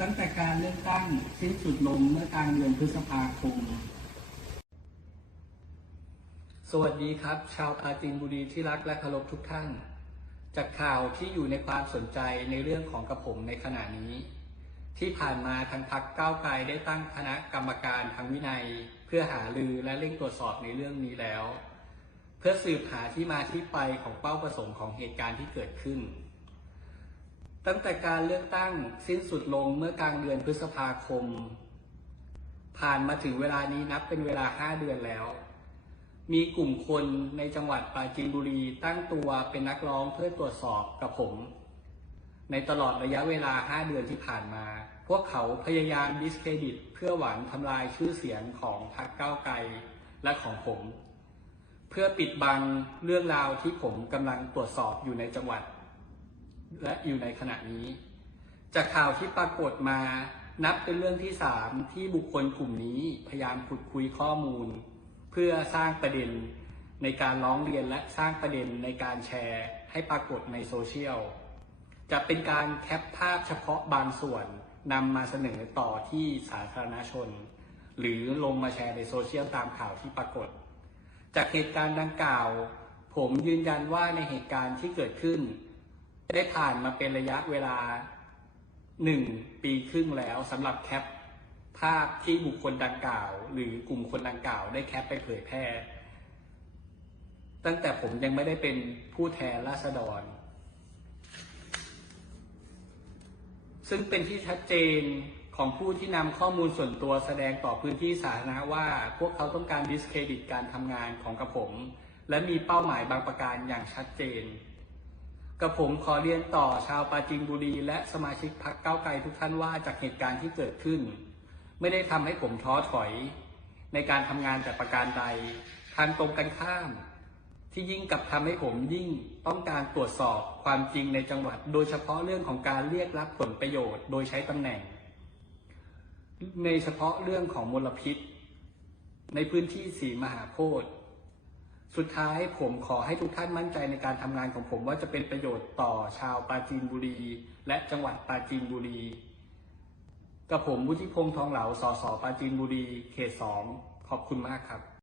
ตั้งแต่การเลือกตั้งสิ้นสุดลงเมื่อกลางเดือนพฤษภาคม สวัสดีครับ ชาวปราจีนบุรีที่รักและเคารพทุกท่าน จากข่าวที่อยู่ในความสนใจในเรื่องของกระผมในขณะนี้ ที่ผ่านมาทางพักก้าวไกลได้ตั้งคณะกรรมการทางวินัย เพื่อหารือและเร่งตรวจสอบในเรื่องนี้แล้ว เพื่อสืบหาที่มาที่ไปของเป้าประสงค์ของเหตุการณ์ที่เกิดขึ้น ตั้งแต่การเลือกตั้งสิ้นสุดลงเมื่อกลางเดือนพฤษภาคม ผ่านมาถึงเวลานี้นับเป็นเวลา 5 เดือนแล้ว มีกลุ่มคนในจังหวัดปราจีนบุรีตั้งตัวเป็นนักร้องเพื่อตรวจสอบกับผม ในตลอดระยะเวลา 5 เดือนที่ผ่านมา พวกเขาพยายามดิสเครดิต เพื่อหวังทำลายชื่อเสียงของพรรคก้าวไกลและของผม เพื่อปิดบังเรื่องราวที่ผมกำลังตรวจสอบอยู่ในจังหวัด และอยู่ในขณะนี้ จากข่าวที่ปรากฏมานับเป็นเรื่องที่สามที่บุคคลกลุ่มนี้พยายามขุดคุยข้อมูล เพื่อสร้างประเด็นในการร้องเรียนและสร้างประเด็นในการแชร์ให้ปรากฏในโซเชียล จะเป็นการแคปภาพเฉพาะบางส่วนนำมาเสนอต่อที่สาธารณชน หรือลงมาแชร์ในโซเชียลตามข่าวที่ปรากฏ จากเหตุการณ์ดังกล่าว ผมยืนยันว่าในเหตุการณ์ที่เกิดขึ้น ได้ผ่านมาเป็นระยะเวลาหนึ่งปีครึ่งแล้วสำหรับแคปภาพที่บุคคลดังกล่าว หรือกลุ่มคนดังกล่าวได้แคปไปเผยแพร่ ตั้งแต่ผมยังไม่ได้เป็นผู้แทนราษฎร ซึ่งเป็นที่ชัดเจนของผู้ที่นำข้อมูลส่วนตัวแสดงต่อพื้นที่สาธารณะว่า พวกเขาต้องการดิสเครดิตการทำงานของกระผม และมีเป้าหมายบางประการอย่างชัดเจน กระผมขอเรียนต่อชาวปราจีนบุรี และสมาชิกพรรคก้าวไกลทุกท่านว่าจากเหตุการณ์ที่เกิดขึ้น ไม่ได้ทำให้ผมท้อถอย ในการทำงานแต่ประการใดทางตรงกันข้าม ที่ยิ่งกับทำให้ผมยิ่งต้องการตรวจสอบความจริงในจังหวัด โดยเฉพาะเรื่องของการเรียกรับผลประโยชน์ โดยใช้ตำแหน่ง ในเฉพาะเรื่องของมลพิษ ในพื้นที่สีมหาโพธิ์ สุดท้ายผมขอให้ทุกท่านมั่นใจในการทำงานของผมว่าจะเป็นประโยชน์ต่อชาวปราจีนบุรี และจังหวัดปราจีนบุรี กับผมวุฒิพงษ์ทองเหลา สสปราจีนบุรี เขตสองขอบคุณมากครับ